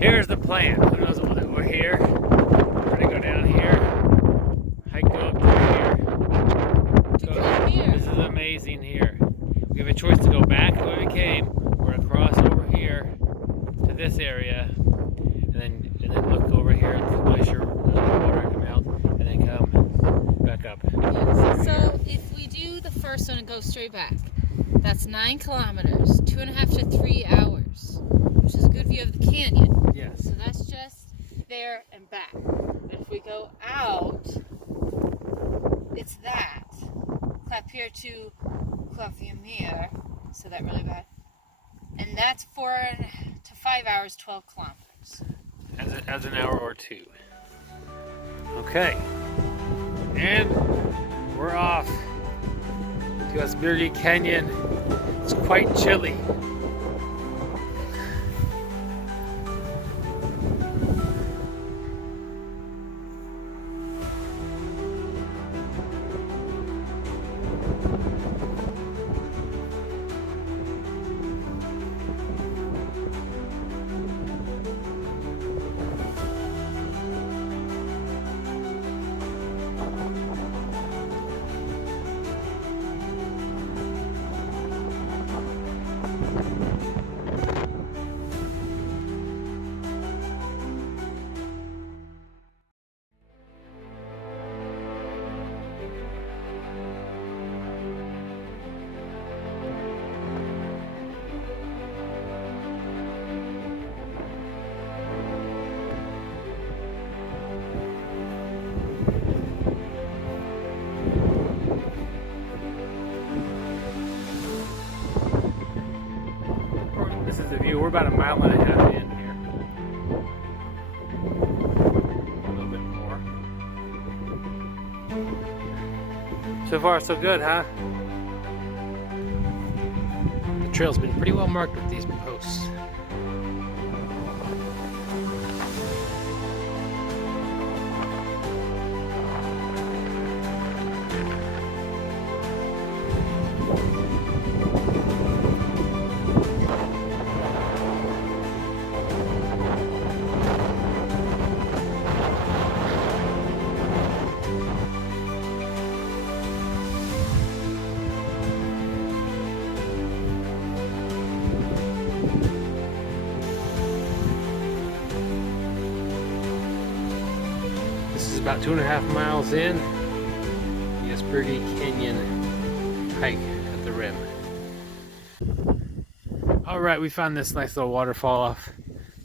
Here's the plan. Who knows what we're here? We're gonna go down here, hike go up through here. This is amazing here. We have a choice to go back the way we came, or to cross over here to this area, and then look over here at the glacier, the water come out, and then come back up. Yes. So if we do the first one and go straight back, that's 9 kilometers, 2.5 to 3 hours, which is a good view of the canyon. Yes. So that's just there and back. But if we go out, it's that. Clap here to Claviamere, so that really bad. And that's 4 to 5 hours, 12 kilometers. As an hour or two. Okay. And we're off to Asbyrgi Canyon. It's quite chilly. This is the view. We're about 1.5 miles in here. A little bit more. So far, so good, huh? The trail's been pretty well marked with these posts. This is about 2.5 miles in the Asbyrgi Canyon hike at the rim. Alright, we found this nice little waterfall off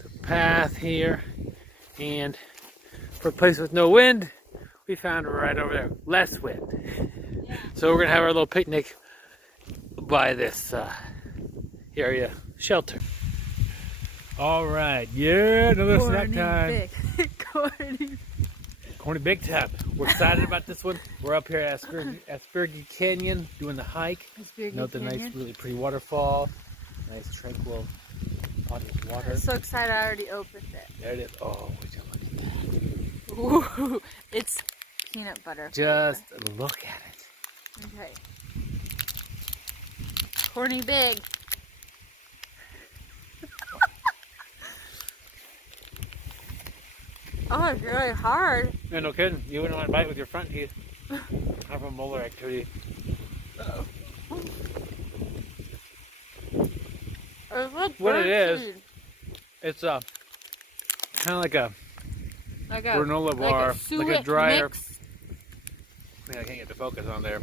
the path here, and for a place with no wind, we found right over there, less wind. So we're gonna have our little picnic by this area shelter. Alright, yeah, another snack time. Corny big time. We're excited about this one. We're up here at Asbyrgi Canyon doing the hike. Note the nice, really pretty waterfall. Nice, tranquil body of water. I'm so excited I already opened it. There it is. Oh, would you look at that? Ooh, it's peanut butter. Just look at it. Okay. Corny big. Oh, it's really hard. Yeah, no kidding. You wouldn't want to bite with your front teeth. Have a molar activity. Uh-oh. What it is, it's kind of like a granola bar, like a drier. Mix. Man, I can't get the focus on there.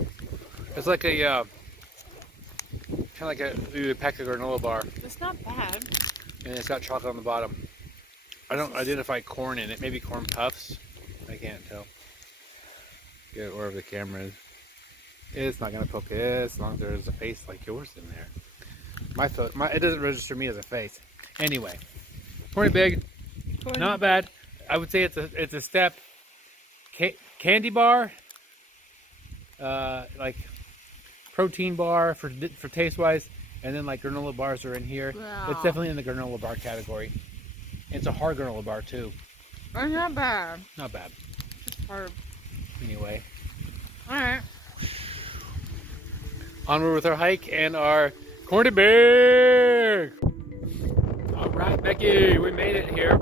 It's like a kind of like a pack of granola bar. It's not bad. And it's got chocolate on the bottom. I don't identify corn in it. Maybe corn puffs. I can't tell. Get it wherever the camera is. It's not gonna poke it as long as there's a face like yours in there. It doesn't register me as a face. Anyway, corny big, not bad. I would say it's a step. Candy bar, like protein bar for taste wise, and then like granola bars are in here. Wow. It's definitely in the granola bar category. It's a hard granola bar too. It's not bad. Not bad. It's hard. Anyway. Alright. Onward with our hike and our corny big. All Alright, Becky, we made it here.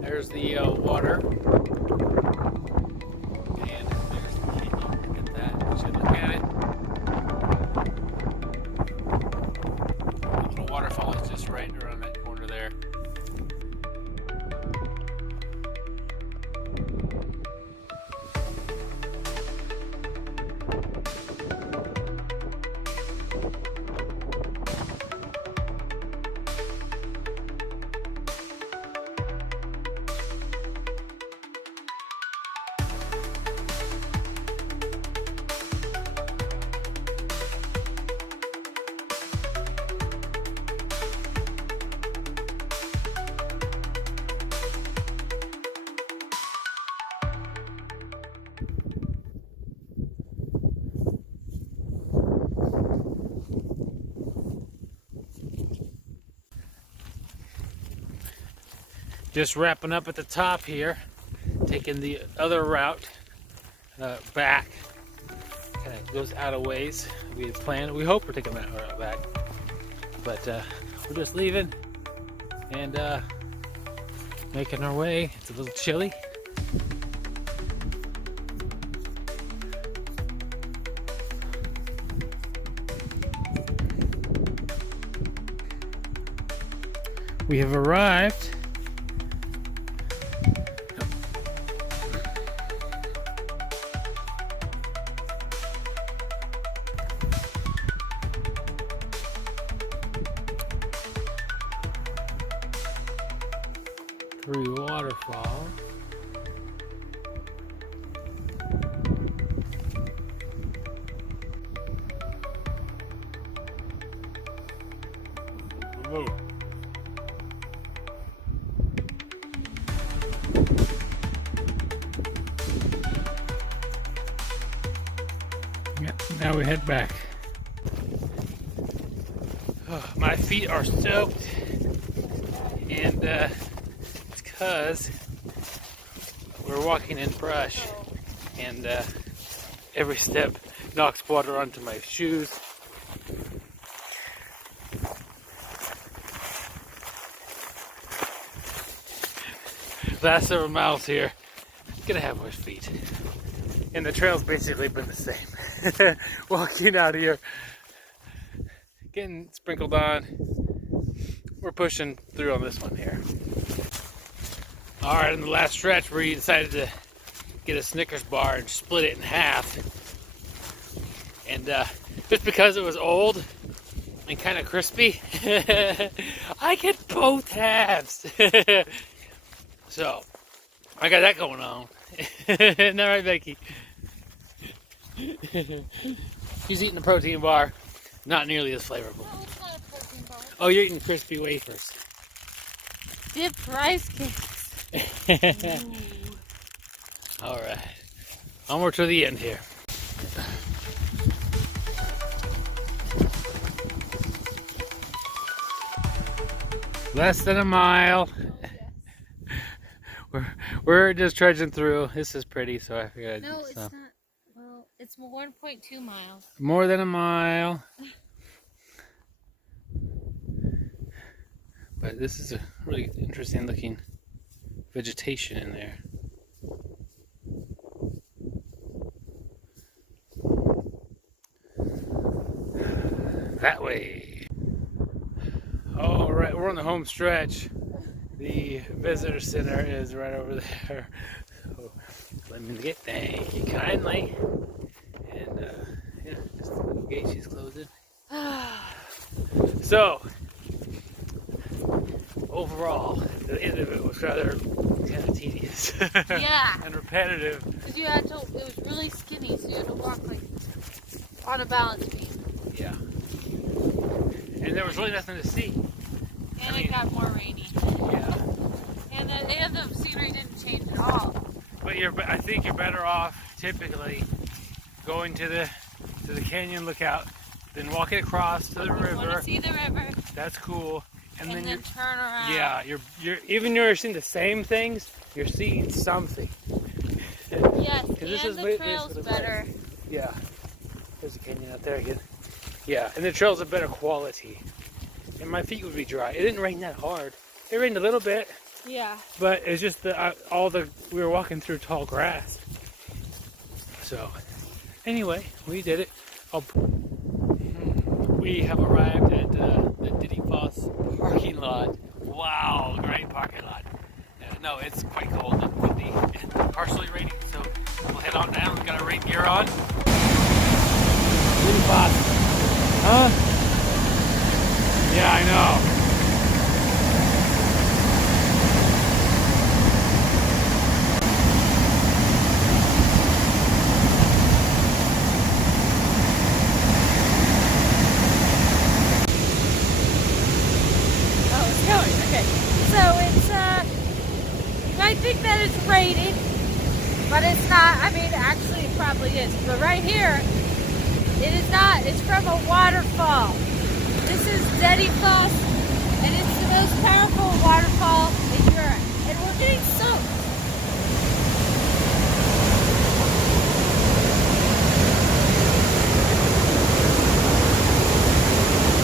There's the water. And there's the canyon. Look at that. You should look at it. The little waterfall is just right around that corner there. Just wrapping up at the top here, taking the other route back. Kind of goes out of ways. We had planned. We hope we're taking that route back, but we're just leaving and making our way. It's a little chilly. We have arrived. Through Waterfall. Whoa. Yeah, now we head back. Oh, my feet are soaked, and it's because we're walking in brush, and every step knocks water onto my shoes. Last several miles here, gonna have worse feet. And the trail's basically been the same. Walking out here, getting sprinkled on. We're pushing through on this one here. Alright, in the last stretch we decided to get a Snickers bar and split it in half. And just because it was old and kind of crispy, I get both halves. So, I got that going on. Isn't that right, Becky? She's eating a protein bar. Not nearly as flavorful. No, it's not a protein bar. Oh, you're eating crispy wafers. Dipped rice cakes. Alright. Onward to the end here. Less than a mile. We're just trudging through. This is pretty, so I figured. No, it's not. Well, it's 1.2 miles. More than a mile. But this is a really interesting looking vegetation in there. That way. All right, we're on the home stretch. The visitor center is right over there. So let me get, thank you kindly. And yeah, just the little gate she's closing. So overall, the end of it was rather kind of tedious. Yeah. And repetitive. Because you had to, it was really skinny, so you had to walk like on a balance beam. Yeah. And there was really nothing to see. And it got more rainy. Yeah. And the scenery didn't change at all. But I think you're better off typically going to the canyon lookout than walking across to the river. You want to see the river. That's cool. And then turn around. Yeah, you're even though you're seeing the same things, you're seeing something. Yes, and this is the trail's better. Yeah. There's a canyon out there again. Yeah, and the trail's a better quality. and my feet would be dry. It didn't rain that hard. It rained a little bit. Yeah. But it's just we were walking through tall grass. So, anyway, we did it. We have arrived at the Dettifoss parking lot. Wow, great parking lot. No, it's quite cold and windy and partially raining, so we'll head on down. We've got our rain gear on. Dettifoss. Huh? Yeah, I know. I think that it's raining, but it's not. I mean, actually it probably is. But right here, it is not. It's from a waterfall. This is Dettifoss, and it's the most powerful waterfall in Europe. And we're getting soaked.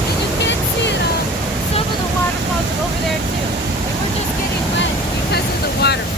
And you can see some of the waterfalls over there too. And we're just getting wet because of the waterfall.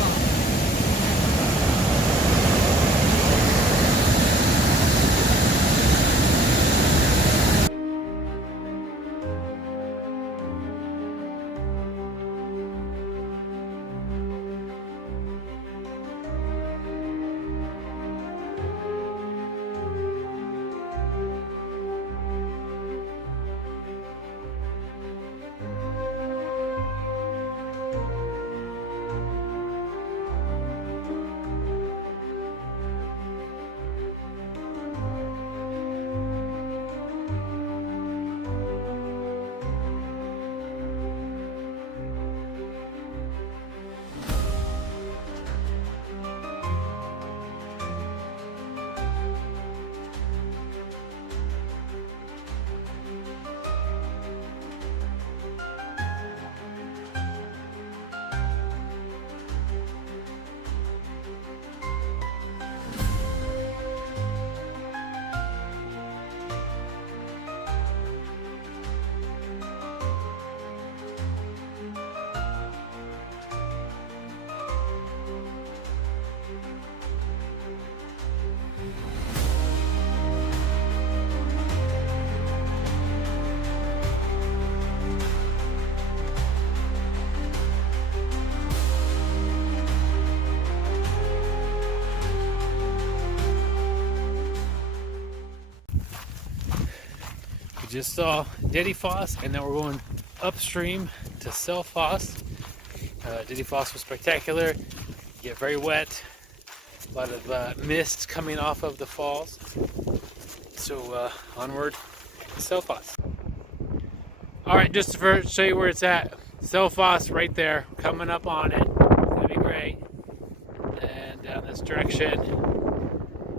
Just saw Dettifoss, and now we're going upstream to Selfoss. Dettifoss was spectacular. You get very wet. A lot of mist coming off of the falls. So onward to Selfoss. All right, just to show you where it's at. Selfoss right there, coming up on it. It's gonna be great. And down this direction,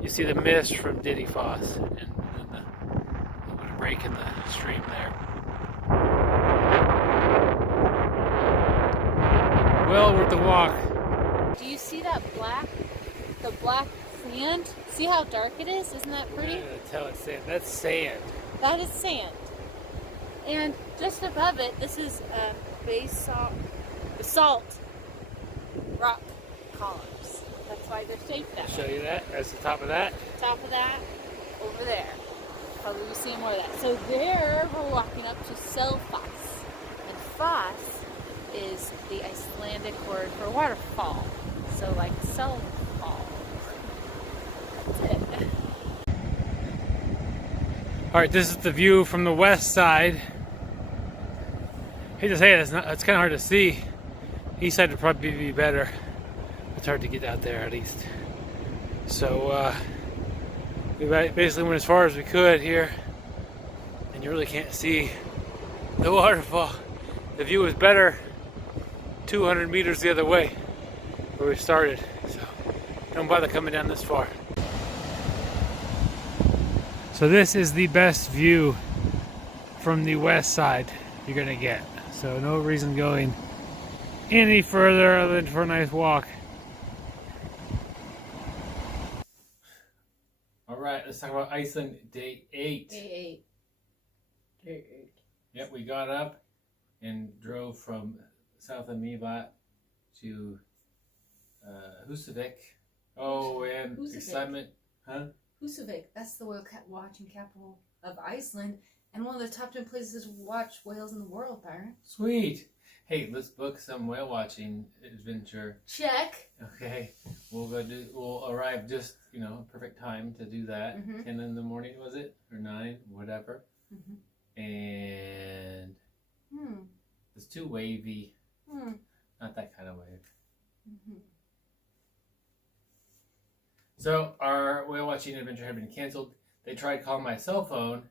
you see the mist from Dettifoss, and then the break in the stream there. Well worth the walk. Do you see that the black sand? See how dark it is? Isn't that pretty? Yeah, tell it's sand. That's sand. That is sand. And just above it, this is basalt rock columns. That's why they're shaped that way. Show you that. That's the top of that. Top of that, over there. Probably you see more of that. So there, we're walking up to Selfoss. And Foss is the Icelandic word for waterfall. So like Selfall. That's it. Alright, this is the view from the west side. I hate to say it, it's kind of hard to see. East side would probably be better. It's hard to get out there at least. So we basically went as far as we could here, and you really can't see the waterfall. The view is better 200 meters the other way where we started, so don't bother coming down this far. So this is the best view from the west side you're gonna get. So no reason going any further other than for a nice walk. All right, let's talk about Iceland day 8. Day 8. Yep, we got up and drove from south of Mivat to Husavik. Oh, and Husavik. excitement, huh? Husavik, that's the whale watching capital of Iceland, and one of the top 10 places to watch whales in the world, Byron. Sweet. Hey, let's book some whale watching adventure. Check. Okay, we'll arrive just, perfect time to do that. 10 in the morning, was it? Or 9, whatever. And it's too wavy. Not that kind of wave. So our whale watching adventure had been canceled. They tried calling my cell phone,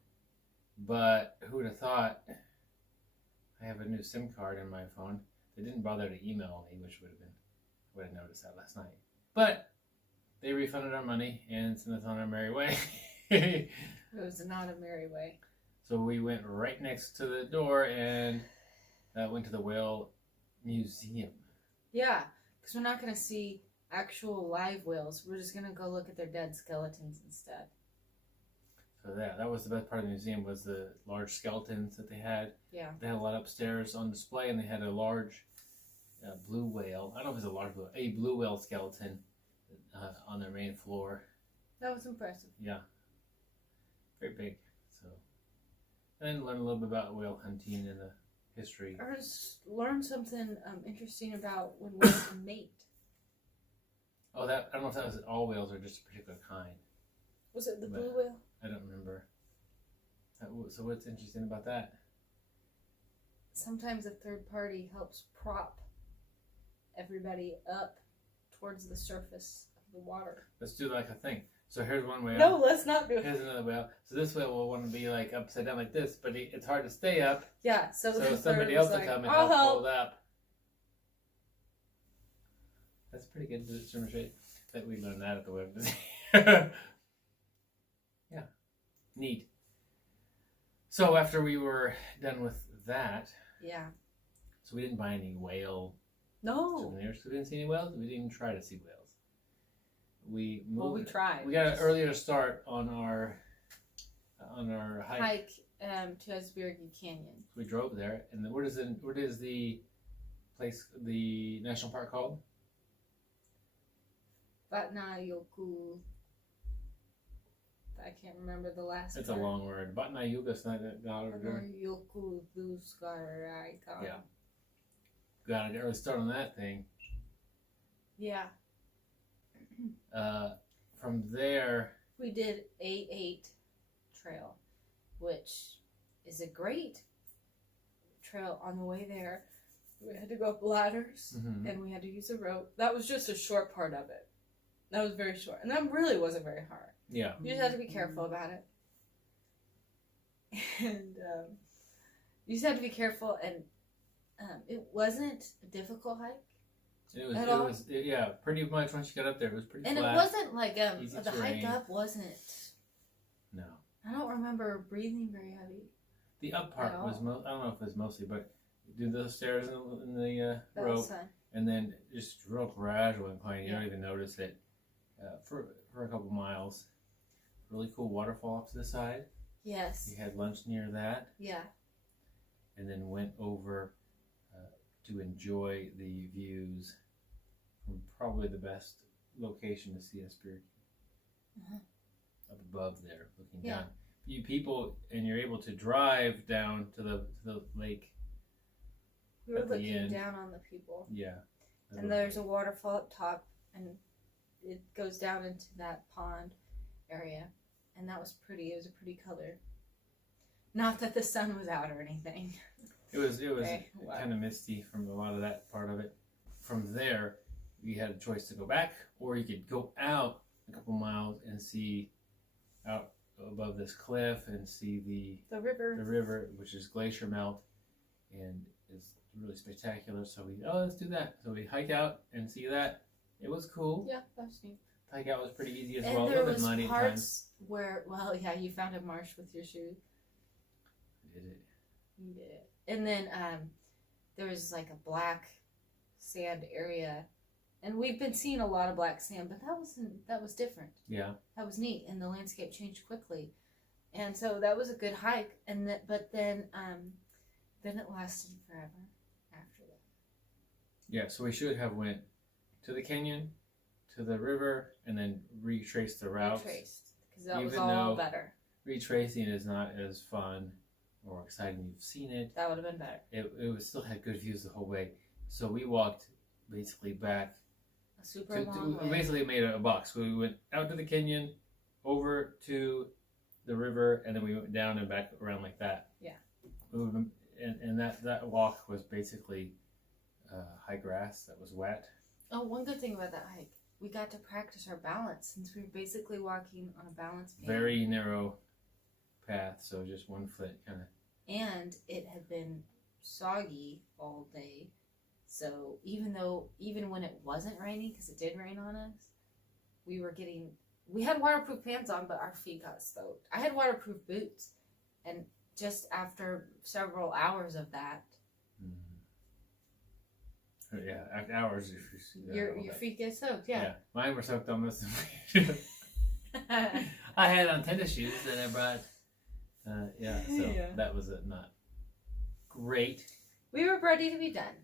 but who would have thought? I have a new SIM card in my phone. They didn't bother to email me, which would have noticed that last night. But they refunded our money and sent us on our merry way. It was not a merry way. So we went right next to the door and went to the whale museum. Yeah, because we're not going to see actual live whales. We're just going to go look at their dead skeletons instead. So that was the best part of the museum, was the large skeletons that they had. Yeah. They had a lot upstairs on display, and they had a large blue whale. I don't know if it's a large blue, a blue whale skeleton on their main floor. That was impressive. Yeah. Very big. So, and then learn a little bit about whale hunting and the history. I just learned something interesting about when whales mate. Oh, I don't know if that was all whales or just a particular kind. Was it the blue whale? I don't remember. So what's interesting about that? Sometimes a third party helps prop everybody up towards the surface of the water. Let's do like a thing. So here's one whale. No, let's not do it. Here's another whale. So this whale will want to be like upside down like this, but it's hard to stay up. Yeah, so somebody else will come and help hold up. That's pretty good to demonstrate that we learned that at the web museum. Yeah, neat. So after we were done with that, yeah. So we didn't buy any whale souvenirs. We didn't see any whales. We didn't even try to see whales. We tried. We got an earlier start on our hike. To Asbyrgi Canyon. We drove there, and then what is the place, the national park called? Vatnajökull. I can't remember the last. It's a long word. Vatnajökull. Yeah. Got an early start on that thing. Yeah. From there, we did A8 trail, which is a great trail. On the way there, we had to go up ladders and we had to use a rope. That was just a short part of it. That was very short, and that really wasn't very hard. Yeah, you just had to be careful about it, and you just had to be careful. And it wasn't a difficult hike. It was pretty much once you got up there, it was pretty and flat. And it wasn't like easy the terrain. hike up wasn't. No. I don't remember breathing very heavy. The up part was I don't know if it was mostly, but you do those stairs in the rope, and then just real gradual incline. You don't even notice it for a couple miles. Really cool waterfall up to the side. Yes. We had lunch near that. Yeah. And then went over to enjoy the views from probably the best location to see Asbyrgi. Up above there, looking down. You people, and you're able to drive down to the lake. We were looking down on the people. Yeah. And there's a waterfall up top, and it goes down into that pond area. And that was pretty. It was a pretty color. Not that the sun was out or anything. It was kind of misty from a lot of that part of it. From there, we had a choice to go back, or you could go out a couple miles and see out above this cliff and see the river, which is glacier melt, and it's really spectacular. So let's do that. So we hike out and see that. It was cool. Yeah, that was neat. The hike out was pretty easy as and well. There a little bit was muddy parts at times. Where, you found a marsh with your shoe. Did it? You did it. And then there was like a black sand area, and we've been seeing a lot of black sand, but that was different. Yeah, that was neat, and the landscape changed quickly, and so that was a good hike. But then Then it lasted forever after that. Yeah, so we should have went to the canyon, to the river, and then retraced the route. Retraced, because that was Even all though- better. Retracing is not as fun or exciting. You've seen it. That would have been better. It was still had good views the whole way. So we walked basically back. A super long We way. basically made a box. We went out to the canyon, over to the river, and then we went down and back around like that. Yeah. And that walk was basically high grass that was wet. Oh, one good thing about that hike, we got to practice our balance since we were basically walking on a balance beam. Very narrow path, so just one foot kind of. And it had been soggy all day, so even when it wasn't raining, because it did rain on us, we had waterproof pants on, but our feet got soaked. I had waterproof boots, and just after several hours of that, Yeah, after hours, if you see that. your feet get soaked. Yeah. Mine were soaked almost. I had on tennis shoes that I brought. That was not great. We were ready to be done.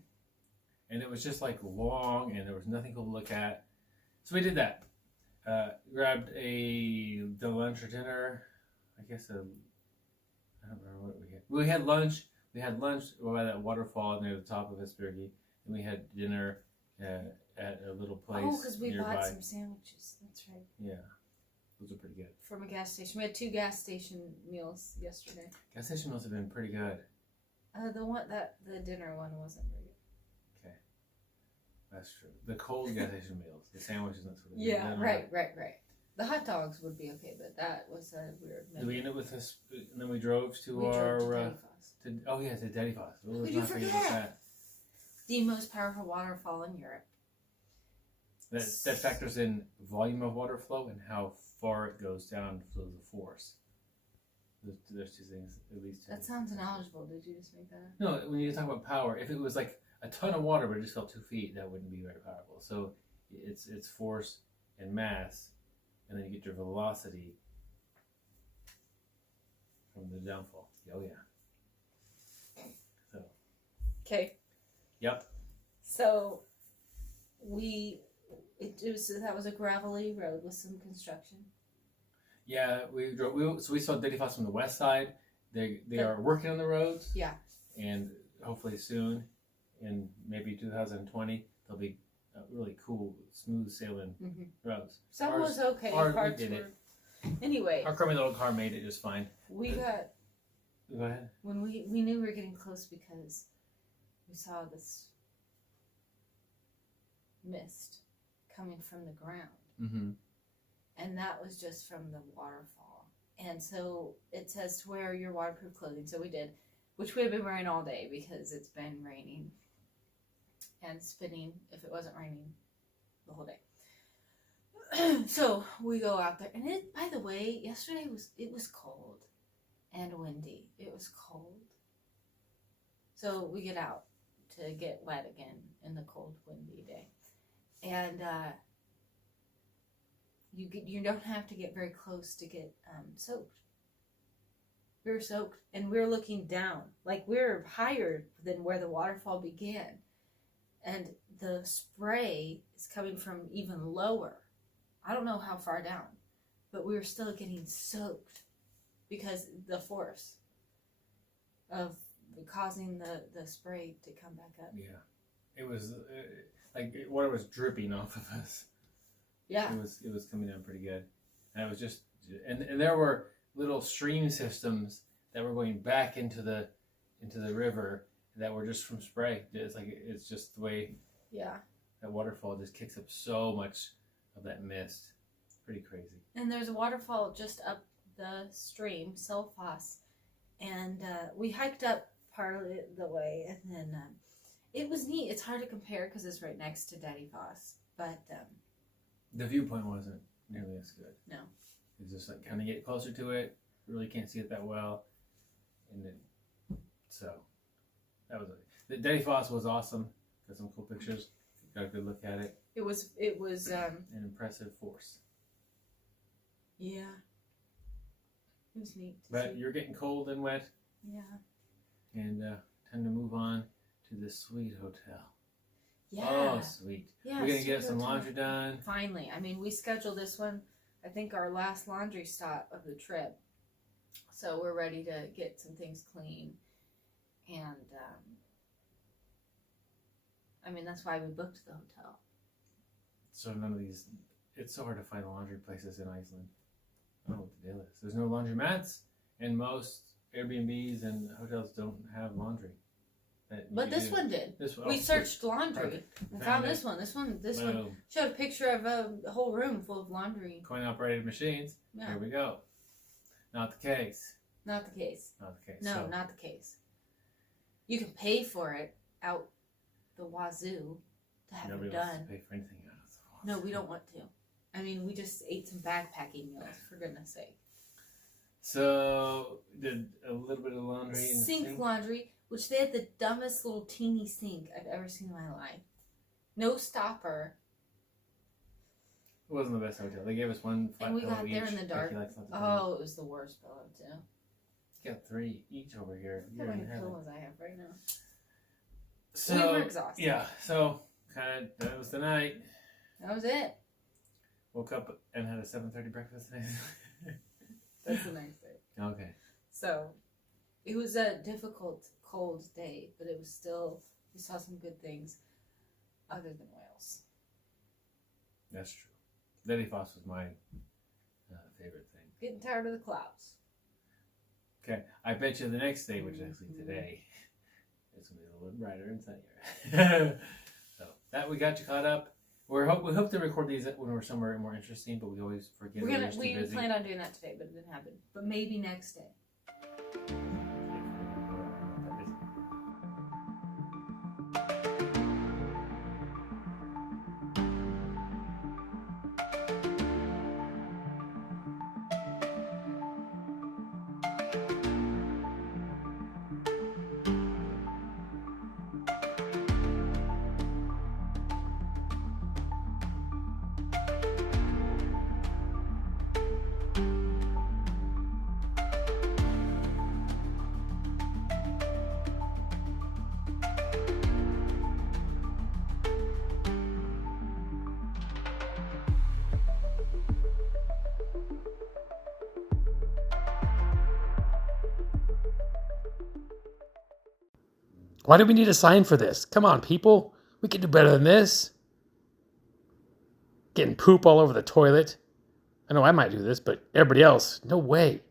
And it was just like long, and there was nothing cool to look at. So we did that. Grabbed the lunch or dinner. I guess I don't remember what we had. We had lunch. We had lunch by that waterfall near the top of Asbyrgi, and we had dinner at a little place. Oh, because we nearby. bought some sandwiches. That's right. Yeah, those are pretty good. From a gas station. We had 2 gas station meals yesterday. Gas station meals have been pretty good. The dinner one wasn't very good. Okay, that's true. The cold gas station meals, the sandwiches, that's what. Yeah, right. The hot dogs would be okay, but that was a weird menu. Did we end up with this? And then we drove to We our. drove to Dettifoss. To Dettifoss. Who did you forget? The most powerful waterfall in Europe. That factors in volume of water flow and how far it goes down to the force. There's 2 things, at least. 2 That sounds knowledgeable. Did you just make that up? No, when you talk about power, if it was like a ton of water but it just fell 2 feet, that wouldn't be very powerful. So it's force and mass, and then you get your velocity from the downfall. Oh yeah. So. Okay. Yep. So that was a gravelly road with some construction. Yeah, we drove. So we saw Dettifoss from the west side. They are working on the roads. Yeah. And hopefully soon, in maybe 2020, they'll be really cool, smooth sailing roads. Some was okay. We Parts did were. it. Anyway. Our crummy little car made it just fine. We got. Go ahead. When we knew we were getting close because we saw this mist coming from the ground. Mm-hmm. And that was just from the waterfall. And so it says to wear your waterproof clothing. So we did, which we have been wearing all day because it's been raining and spinning if it wasn't raining the whole day. So we go out there. And by the way, yesterday it was cold and windy. It was cold. So we get out to get wet again in the cold, windy day. And you don't have to get very close to get soaked. We were soaked, and we were looking down. Like, we were higher than where the waterfall began. And the spray is coming from even lower. I don't know how far down, but we were still getting soaked because the force of causing the spray to come back up. Yeah. It was water was dripping off of us. Yeah. It was coming down pretty good. And it was just, and there were little stream systems that were going back into the river that were just from spray. It's just the way that waterfall just kicks up so much of that mist. Pretty crazy. And there's a waterfall just up the stream, Selfoss, and we hiked up part of the way, and then it was neat. It's hard to compare because it's right next to Dettifoss, but the viewpoint wasn't nearly as good. No. It's just like kind of get closer to it. Really can't see it that well, and then so that was it. The Dettifoss was awesome. Got some cool pictures. Got a good look at it. It was an impressive force. Yeah. It was neat. But you're getting cold and wet. Yeah. And time to move on to the sweet hotel. Yeah. Oh, sweet. Yeah, We're going to get sweet some hotel. laundry done. Finally. I mean, we scheduled this one, I think, our last laundry stop of the trip. So we're ready to get some things clean. And, I mean, that's why we booked the hotel. So none of these, it's so hard to find laundry places in Iceland. I don't know what the deal is. There's no laundromats, and most Airbnbs and hotels don't have laundry. But this one did. We searched laundry and found this one. This one showed a picture of a whole room full of laundry. Coin-operated machines. Yeah. Here we go. Not the case. Not the case. Not the case. No, So, not the case. You can pay for it out the wazoo to have nobody it wants done. to pay for anything else. No, we don't want to. I mean, we just ate some backpacking meals, for goodness sake. So, did a little bit of laundry in the Sink laundry, which they had the dumbest little teeny sink I've ever seen in my life. No stopper. It wasn't the best hotel. They gave us one flat And we pillow got there each. in the dark. Becky likes lots of pillows. Oh, it was the worst pillow, too. You got 3 each over here. Look You're how in many heaven. pillows I have right now. So, We were exhausted. Yeah, so that was the night. That was it. Woke up and had a 7:30 breakfast. That's the next day. Okay. So, it was a difficult, cold day, but it was still, we saw some good things other than whales. That's true. Dettifoss was my favorite thing. Getting tired of the clouds. Okay, I bet you the next day, which is actually today, it's going to be a little bit brighter and sunnier. So, that we got you caught up. We hope to record these when we're somewhere more interesting, but we always forget. We just too busy. planned on doing that today, but it didn't happen. But maybe next day. Why do we need a sign for this? Come on, people. We can do better than this. Getting poop all over the toilet. I know I might do this, but everybody else, no way.